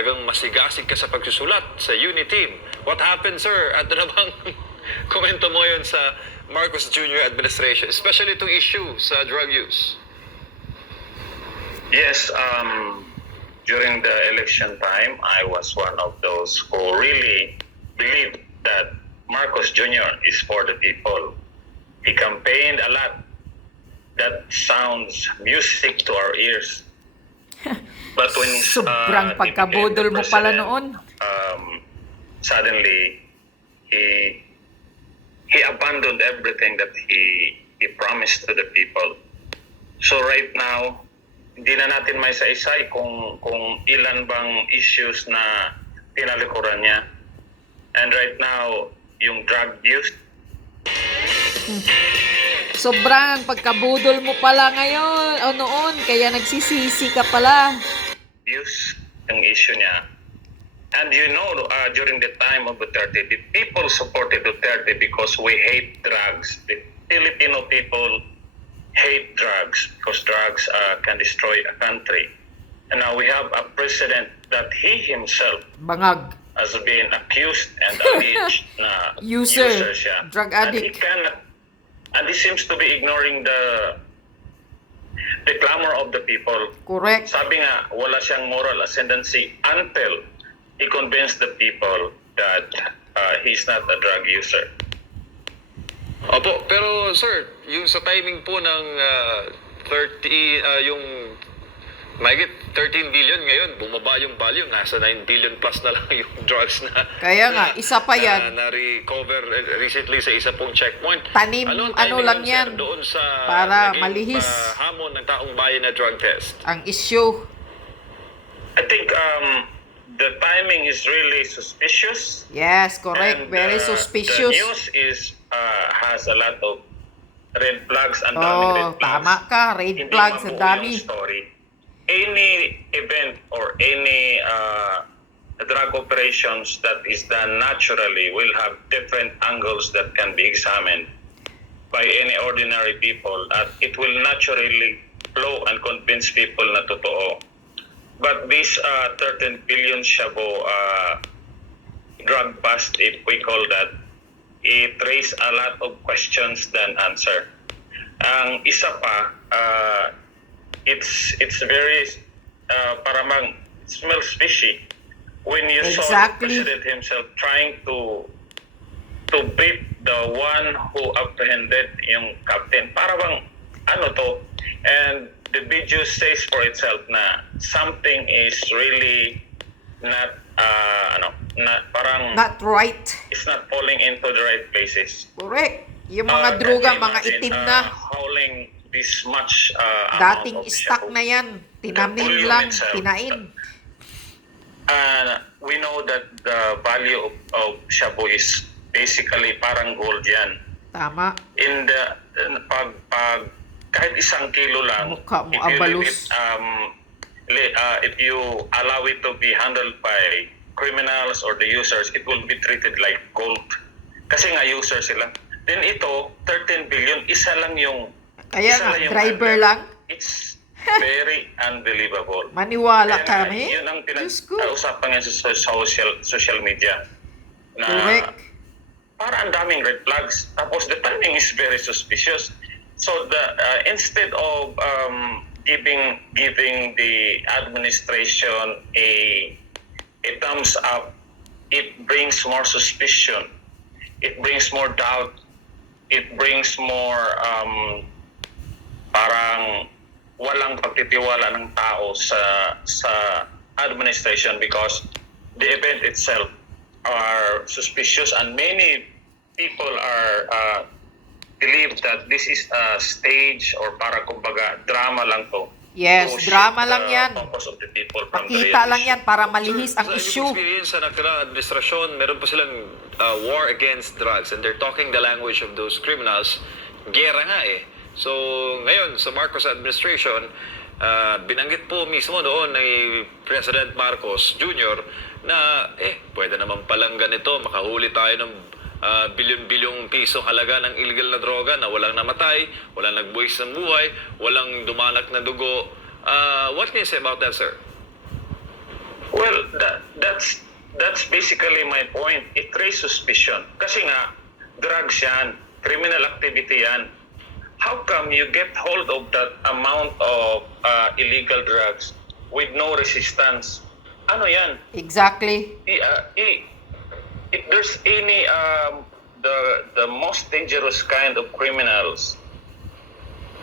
talagang masigasig ka sa pagsusulat sa unit team. What happened, sir? At ano bang komento mo yun sa Marcos Jr. administration, especially itong issue sa drug use? Yes, during the election time, I was one of those who really believed that Marcos Jr. is for the people. He campaigned a lot. That sounds music to our ears. But when Sobrang he pagkabudol became mo the pala president, noon. Suddenly he abandoned everything that he promised to the people. So right now, hindi na natin may isa-isay kung ilan bang issues na tinalikuran niya. And right now, yung drug use, Sobrang pagkabudol mo pala ngayon o noon, kaya nagsisisi ka pala. yung issue niya. And you know, during the time of Duterte, the people supported Duterte because we hate drugs. The Filipino people hate drugs because drugs can destroy a country. And now we have a president that he himself Bangag. has been accused and alleged na User, siya. drug And he addict. and he seems to be ignoring the clamor of the people. Correct. Sabi nga, wala siyang moral ascendancy until he convinced the people that he's not a drug user. Opo, pero sir, yung sa timing po ng 30, yung mahigit 13 billion ngayon, bumaba yung value, nasa 9 billion plus na lang yung drugs na Kaya nga, isa pa yan. na-recover recently sa isa pong checkpoint. Tanim, ang ano timing lang nun, sir, yan, doon sa para naging, malihis. hamon ng taong bayan na drug test? Ang issue. I think the timing is really suspicious. Yes, correct. And, Very The suspicious. news has a lot of red flags and Oh, red flags. tama ka. Red Hindi flags, ang mabuo dami. yung story. Any event or any drug operations that is done naturally will have different angles that can be examined by any ordinary people. At it will naturally flow and convince people na totoo. But this 13 billion shabu drug bust, if we call that, it raised a lot of questions than answer. Ang isa pa, it's very paramang smells fishy when you saw the Exactly. president himself trying to beat the one who apprehended yung captain. Parang ano to, and the video says for itself na something is really not parang Not right. it's not falling into the right places. Correct. Yung mga Can droga, you mga imagine, itim na. hauling this much Dating amount of stock shabu? na yan. Tinamin volume lang, itself, tinain. We know that the value of shabu is basically parang gold yan. Tama. In the pag kahit isang kilo lang, Mukha mo, if you leave abalus. if you allow it to be handled by criminals or the users, it will be treated like gold. Kasi nga user sila. Then ito, 13 billion, isa lang yung Kaya isa nga, lang yung driver handler. lang. It's very unbelievable. Maniwala Kaya nga, kami. Yun ang Diyos ko. pinag-usapan ngayon sa social media. Na Correct. para ang daming red flags. Tapos the timing is very suspicious. So the instead of giving the administration a thumbs up, it brings more suspicion. It brings more doubt. It brings more parang walang pagtitiwala ng tao sa administration because the event itself are suspicious and many people are believe that this is a stage or para kumbaga drama lang to. Yes, To drama shift lang the yan. focus of the people from the Pakita real lang issue. yan para malihis ang Sa issue. inyong experience sa nakaraang administrasyon, meron po silang war against drugs and they're talking the language of those criminals. Gera nga eh. So ngayon sa Marcos administration, binanggit po mismo doon ni President Marcos Jr. na pwede naman palang ganito, makahuli tayo ng bilyon-bilyong piso halaga ng illegal na droga na walang namatay, walang nagbuwis ng buhay, walang dumanak na dugo. What can you say about that, sir? Well, that's basically my point. It raised suspicion. Kasi nga, drugs yan, criminal activity yan. How come you get hold of that amount of illegal drugs with no resistance? Ano yan? Exactly. If there's any the most dangerous kind of criminals,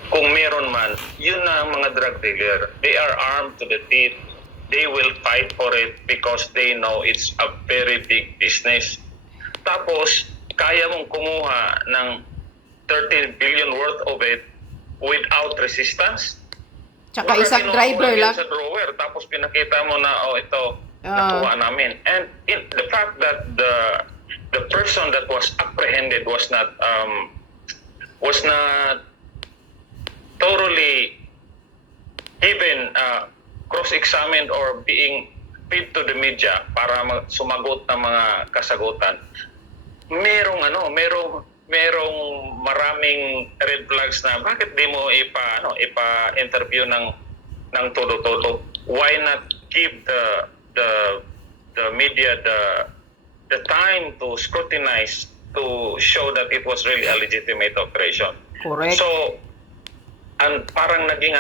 kung meron man, yun na ang mga drug dealer. They are armed to the teeth. They will fight for it because they know it's a very big business. Tapos, kaya mong kumuha ng 13 billion worth of it without resistance? Tsaka Wala, isang kinuha mo driver lang. sa drawer, tapos pinakita mo na, oh, ito, nakuha namin. And the fact that the person that was apprehended was not thoroughly even cross-examined or being fed to the media para sumagot ng mga kasagutan. Merong maraming red flags na bakit di mo ipa-interview ng todo-todo. Why not give the media the time to scrutinize, to show that it was really a legitimate operation? Correct. So, parang naging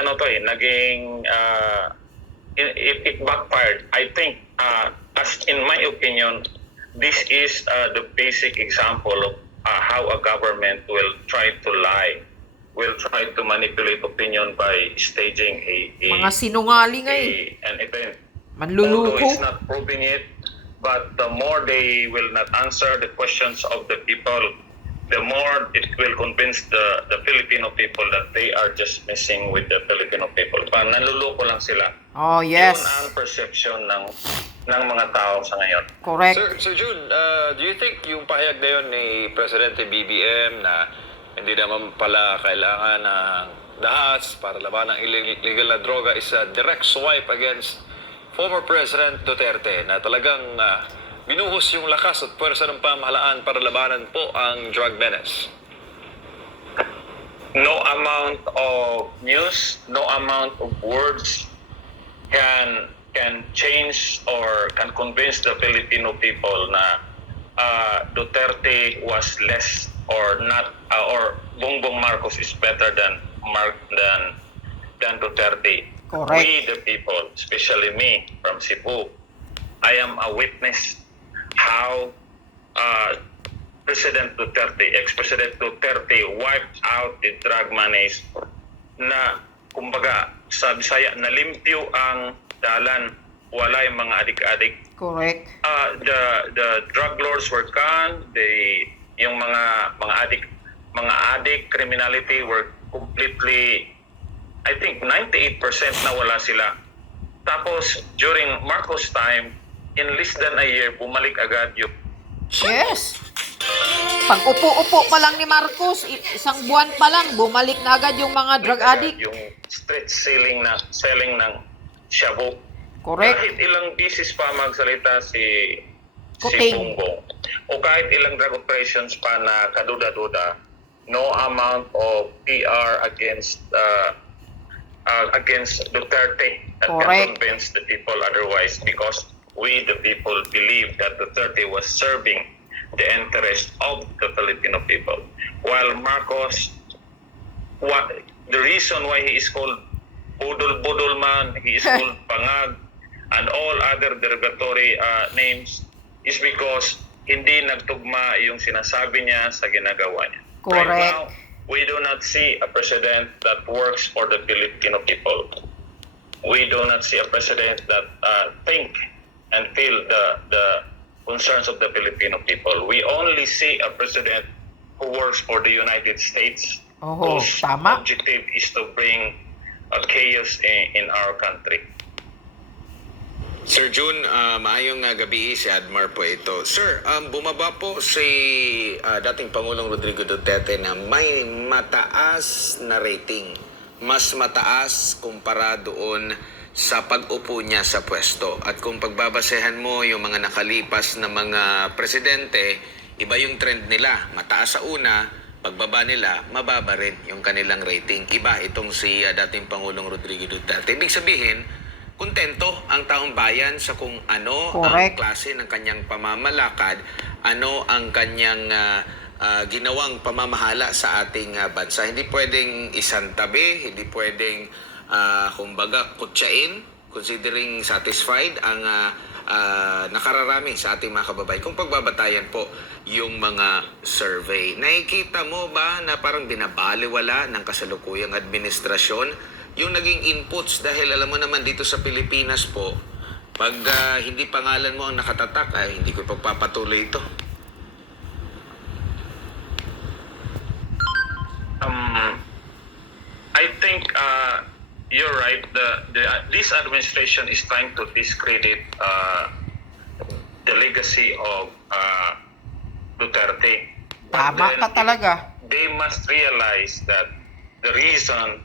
it backfired. I think, as in my opinion, this is the basic example of how a government will try to lie, will try to manipulate opinion by staging Mga sinungaling an event. Manluluko. Although it's not proving it, but the more they will not answer the questions of the people, the more it will convince the Filipino people that they are just messing with the Filipino people. Nanluloko lang sila. Oh, yes. Yun ang perception ng mga tao sa ngayon. Correct. Sir Jun, do you think yung pahayag na yun ni Presidente BBM na hindi naman pala kailangan ng dahas para labanan ng illegal na droga is a direct swipe against former President Duterte na talagang binuhos yung lakas at pwersa ng pamahalaan para labanan po ang drug menace? No amount of news, no amount of words can change or can convince the Filipino people na Duterte was less or not, or Bongbong Marcos is better than Duterte. Correct. We the people, especially me from Cebu, I am a witness how ex-President Duterte wiped out the drug monies na, kumbaga, sa Bisaya, nalimpyo ang dalan, wala yung mga adik-adik. Correct. The drug lords were gone, yung mga addict criminality were completely, I think 98% na wala sila. Tapos during Marcos time, in less than a year, bumalik agad yung Yes. Pag upo-upo pa lang ni Marcos, isang buwan pa lang, bumalik na agad yung mga drug addict. yung street selling ng shabu. Correct. Kahit ilang bisis pa magsalita si Kuting. Bongbong, o kahit ilang drug operations pa na kaduda-duda, no amount of PR against Duterte that Correct. can convince the people otherwise, because we the people believe that Duterte was serving the interest of the Filipino people, while Marcos, the reason why he is called Budol man, he is called Pangag, and all other derogatory names is because hindi nagtugma yung sinasabi niya sa ginagawa niya. Correct. Right now, we do not see a president that works for the Filipino people. We do not see a president that think and feel the concerns of the Filipino people. We only see a president who works for the United States, Oho, whose tama. objective is to bring chaos in our country. Sir Jun, maayong gabi, si Admar po ito. Sir, bumaba po si dating Pangulong Rodrigo Duterte na may mataas na rating. Mas mataas kumpara doon sa pag-upo niya sa pwesto. At kung pagbabasehan mo yung mga nakalipas na mga presidente, iba yung trend nila. Mataas sa una, pagbaba nila, mababa rin yung kanilang rating. Iba itong si dating Pangulong Rodrigo Duterte. Ibig sabihin, kontento ang taong bayan sa kung ano Correct. ang klase ng kanyang pamamalakad, ano ang kanyang ginawang pamamahala sa ating bansa. Hindi pwedeng isantabi, hindi pwedeng kumbaga kutsain, considering satisfied ang nakararami sa ating mga kababayan. Kung pagbabatayan po yung mga survey, nakikita mo ba na parang binabaliwala ng kasalukuyang administrasyon yung naging inputs? Dahil alam mo naman dito sa Pilipinas po, pag hindi pangalan mo ang nakatatak, ay hindi ko pagpapatuloy ito. I think you're right. This administration is trying to discredit the legacy of Duterte. But Tama then ka talaga. They must realize that the reason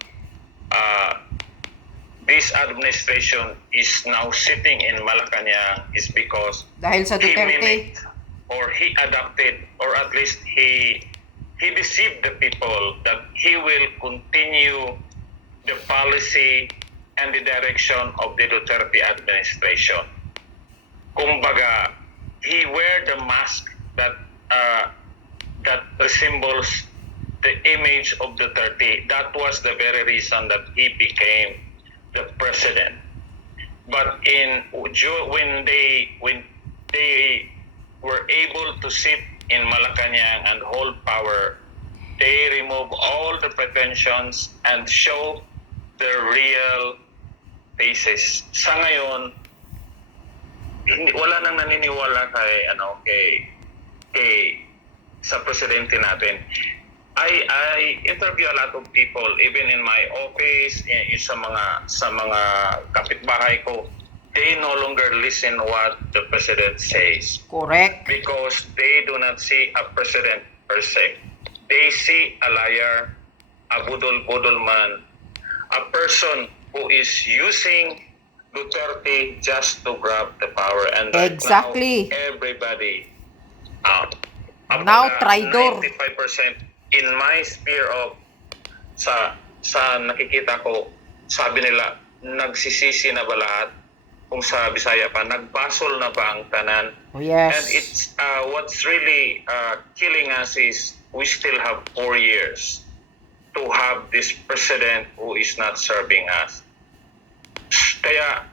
this administration is now sitting in Malacanang is because Dahil sa he Duterte. mimicked or he adopted or at least he deceived the people that he will continue the policy and the direction of the Duterte administration. Kumbaga, he wear the mask that that resembles the image of Duterte. That was the very reason that he became the president. But when they were able to sit in Malacanang and hold power, they remove all the pretensions and show their real faces. Sa ngayon, wala nang naniniwala kay sa presidente natin. I interview a lot of people, even in my office, sa mga kapitbahay ko. They no longer listen what the president says Correct. because they do not see a president per se. They see a liar, a budol-budol man, a person who is using Duterte just to grab the power. And right Exactly. now, everybody Now, traidor. 95% in my sphere of sa nakikita ko, sabi nila, nagsisisi na ba lahat? Kung sa Bisaya pa, nagbasol na ba ang tanan? Oh, yes. And it's what's really killing us is we still have 4 years to have this president who is not serving us. Kaya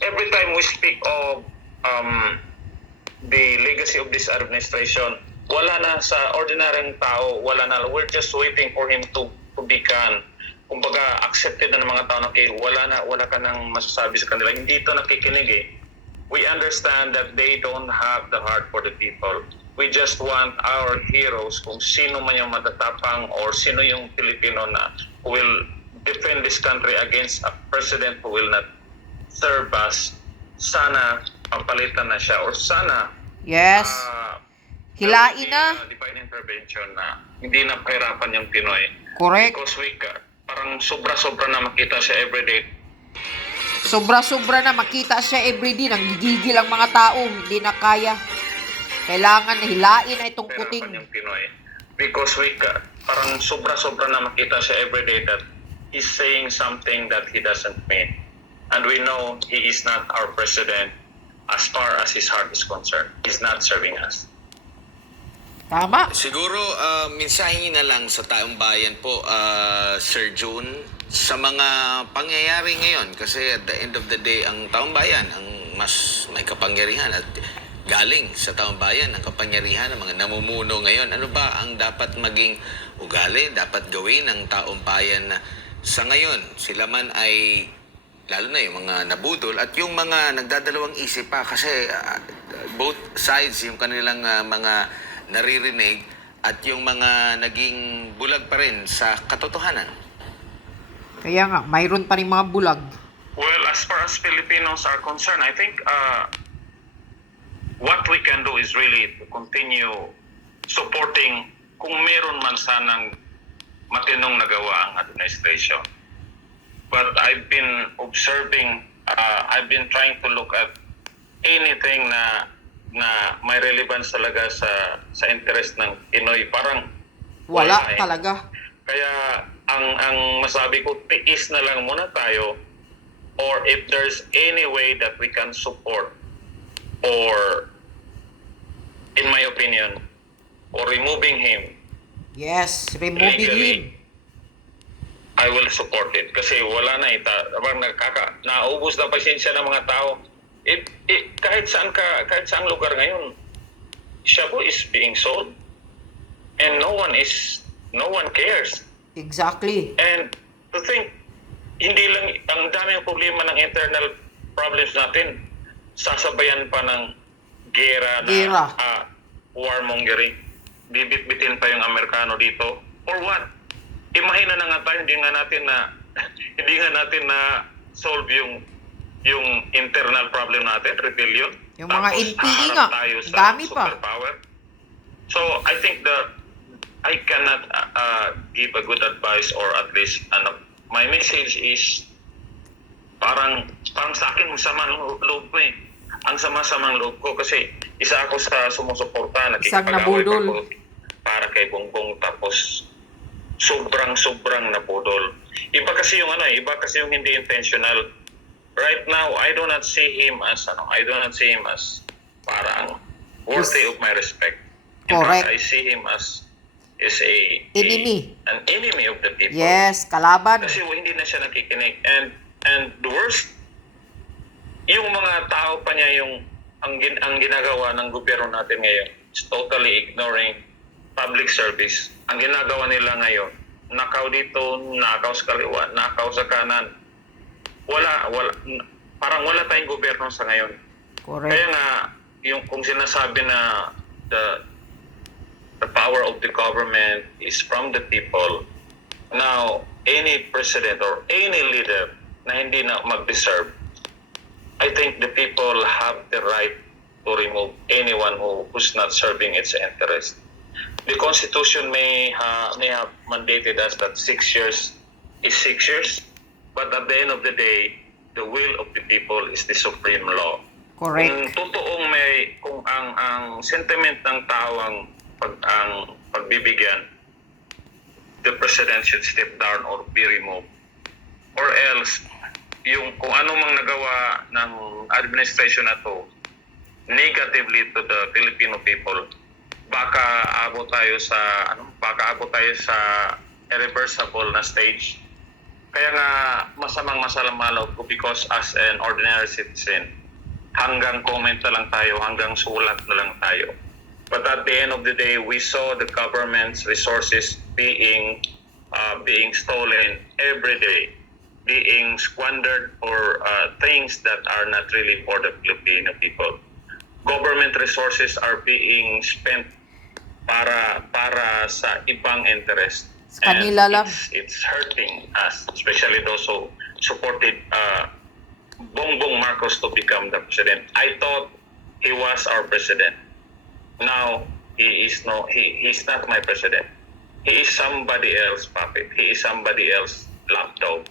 every time we speak of the legacy of this administration, wala na sa ordinaryong tao, wala na. We're just waiting for him to be gone. Kumbaga, accepted na ng mga tao na wala ka nang masasabi sa kanila. Hindi ito nakikinig eh. We understand that they don't have the heart for the people. We just want our heroes, kung sino man yung matatapang or sino yung Pilipino na will defend this country against a president who will not serve us. Sana papalitan na siya or sana Yes. Hilain na. divine intervention na hindi na pahirapan yung Pinoy. Correct. Because parang sobra-sobra na makita siya everyday. Sobra-sobra na makita siya everyday. Nanggigigil ang mga tao. Hindi na kaya. Kailangan hilain na itong puting. Pahirapan yung Pinoy. Because parang sobra-sobra na makita siya everyday that he's saying something that he doesn't mean. And we know he is not our president as far as his heart is concerned. He's not serving us. Tama. Siguro, mensahe na lang sa taong bayan po, Sir June, sa mga pangyayari ngayon. Kasi at the end of the day, ang taong bayan, ang mas may kapangyarihan at galing sa taong bayan, ang kapangyarihan ng mga namumuno ngayon. Ano ba ang dapat maging ugali, dapat gawin ng taong bayan na sa ngayon, sila man ay, lalo na yung mga nabudol at yung mga nagdadalawang isip pa kasi both sides yung kanilang mga naririnig at yung mga naging bulag pa rin sa katotohanan. Kaya nga, mayroon pa rin mga bulag. Well, as far as Filipinos are concerned, I think what we can do is really to continue supporting kung meron man sanang matinong nagawa ang administration. But I've been observing, I've been trying to look at anything na may relevance talaga sa interest ng Pinoy. Parang Wala eh. talaga. Kaya ang masabi ko, tiis na lang muna tayo, or if there's any way that we can support, or in my opinion, or removing him Yes, removing him. legally, I will support it. Kasi wala na naubos na pasensya ng mga tao. Kahit saan lugar ngayon, shabu is being sold, and no one cares. Exactly. And to think, hindi lang, ang daming problema ng internal problems natin, sasabayan pa ng gera Gera. na warmongering. Bibit-bitin pa yung Amerikano dito. Or what? Imagine na nga tayo, hindi nga natin na solve yung internal problem natin, rebellion. Yung mga Tapos NPE haharap nga, tayo sa dami pa. superpower. So I think I cannot give a good advice, or at least my message is parang sa akin masama loob ko eh. Ang sama-samang loob ko kasi isa ako sa sumusuporta, Isang nakikipag-away pa nabudol. ako para kay Bongbong, tapos sobrang napudol. Iba kasi yung hindi intentional. Right now, I do not see him as parang worthy of my respect. In Correct. fact, I see him as Enemy. an enemy of the people. Yes, kalaban. Kasi hindi na siya nakikinig. And the worst, yung mga tao pa niya, ang ginagawa ng gobyerno natin ngayon is totally ignoring public service. Ang ginagawa nila ngayon, nakaw dito, nakaw sa kaliwa, nakaw sa kanan. Parang wala tayong gobyerno sa ngayon. Correct. Kaya nga, kung sinasabi na the power of the government is from the people, now, any president or any leader na hindi na mag-deserve, I think the people have the right to remove anyone who's not serving its interest. The Constitution may have mandated us that 6 years is 6 years, but at the end of the day, the will of the people is the supreme law. Correct. Kung ang sentiment ng tao ang pagbibigyan, the president should step down or be removed. Or else, kung ano mang nagawa ng administration na to negatively to the Filipino people, baka abot tayo sa irreversible na stage. Kaya nga masamang loob ko, because as an ordinary citizen, hanggang comment na lang tayo, hanggang sulat na lang tayo. But at the end of the day, we saw the government's resources being stolen every day, being squandered for things that are not really for the Filipino people. Government resources are being spent para sa ibang interest. Sa kanila lang. It's hurting us, especially those who supported Bongbong Marcos to become the president. I thought he was our president. Now he's not my president. He is somebody else's puppet. He is somebody else's lapdog.